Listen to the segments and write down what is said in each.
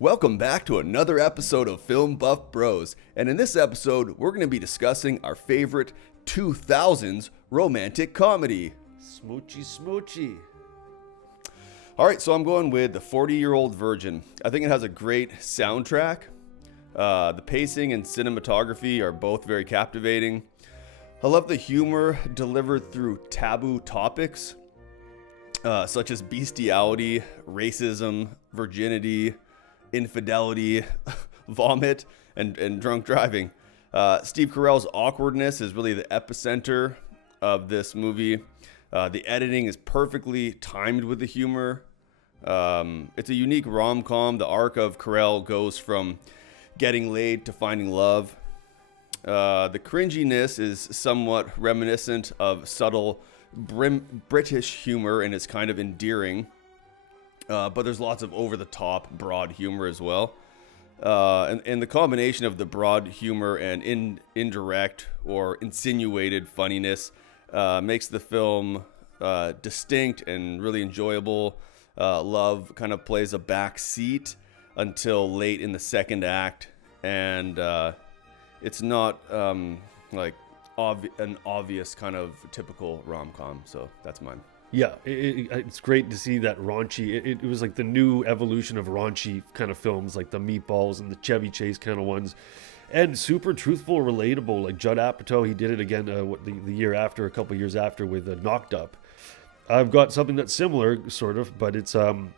Welcome back to another episode of Film Buff Bros, and in this episode, we're going to be discussing our favorite 2000s romantic comedy. Smoochy, smoochy. Alright, so I'm going with The 40-Year-Old Virgin. I think it has a great soundtrack. The pacing and cinematography are both very captivating. I love the humor delivered through taboo topics, such as bestiality, racism, virginity, infidelity, vomit, and drunk driving. Steve Carell's awkwardness is really the epicenter of this movie. The editing is perfectly timed with the humor. It's a unique rom-com. The arc of Carell goes from getting laid to finding love. The cringiness is somewhat reminiscent of subtle British humor and it's kind of endearing. But there's lots of over-the-top, broad humor as well. And the combination of the broad humor and indirect or insinuated funniness makes the film distinct and really enjoyable. Love kind of plays a back seat until late in the second act. And it's not like an obvious kind of typical rom-com. So that's mine. Yeah, it's great to see that raunchy. It was like the new evolution of raunchy kind of films, like the Meatballs and the Chevy Chase kind of ones. And super truthful, relatable. Like Judd Apatow, he did it again the year after, a couple years after with Knocked Up. I've got something that's similar, sort of, but it's Adam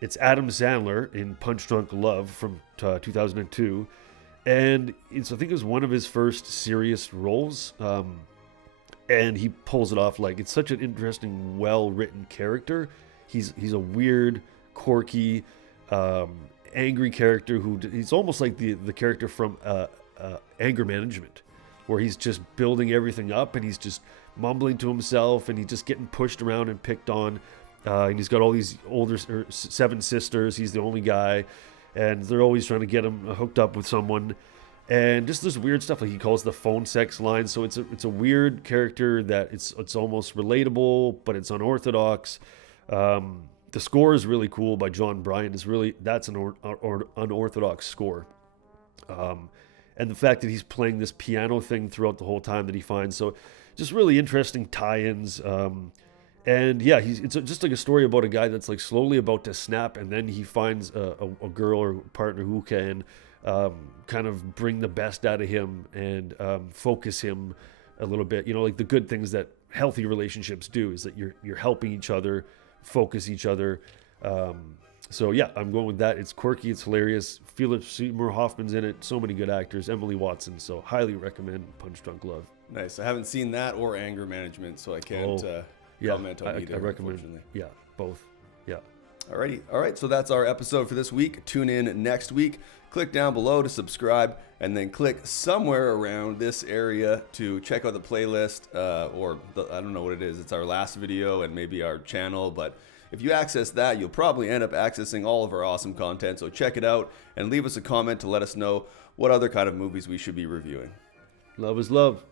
Sandler in Punch Drunk Love from 2002. And I think it was one of his first serious roles. And he pulls it off. Like, it's such an interesting, well-written character. He's a weird, quirky, angry character he's almost like the character from Anger Management, where he's just building everything up and he's just mumbling to himself and he's just getting pushed around and picked on. And he's got all these seven sisters. He's the only guy, and they're always trying to get him hooked up with someone. And just this weird stuff, like he calls the phone sex line. So it's a weird character that it's almost relatable, but it's unorthodox. The score is really cool by John Bryan. That's an unorthodox score. And the fact that he's playing this piano thing throughout the whole time that he finds. So just really interesting tie-ins. And yeah, it's just like a story about a guy that's like slowly about to snap, and then he finds a girl or partner who can kind of bring the best out of him and focus him a little bit. You know, like the good things that healthy relationships do is that you're helping each other, focus each other. So yeah, I'm going with that. It's quirky, it's hilarious. Philip Seymour Hoffman's in it. So many good actors. Emily Watson. So highly recommend Punch Drunk Love. Nice. I haven't seen that or Anger Management, so I can't comment on either. I recommend. Yeah, both. Yeah. Alrighty. All right. So that's our episode for this week. Tune in next week. Click down below to subscribe, and then click somewhere around this area to check out the playlist, I don't know what it is. It's our last video and maybe our channel, but if you access that, you'll probably end up accessing all of our awesome content. So check it out and leave us a comment to let us know what other kind of movies we should be reviewing. Love is love.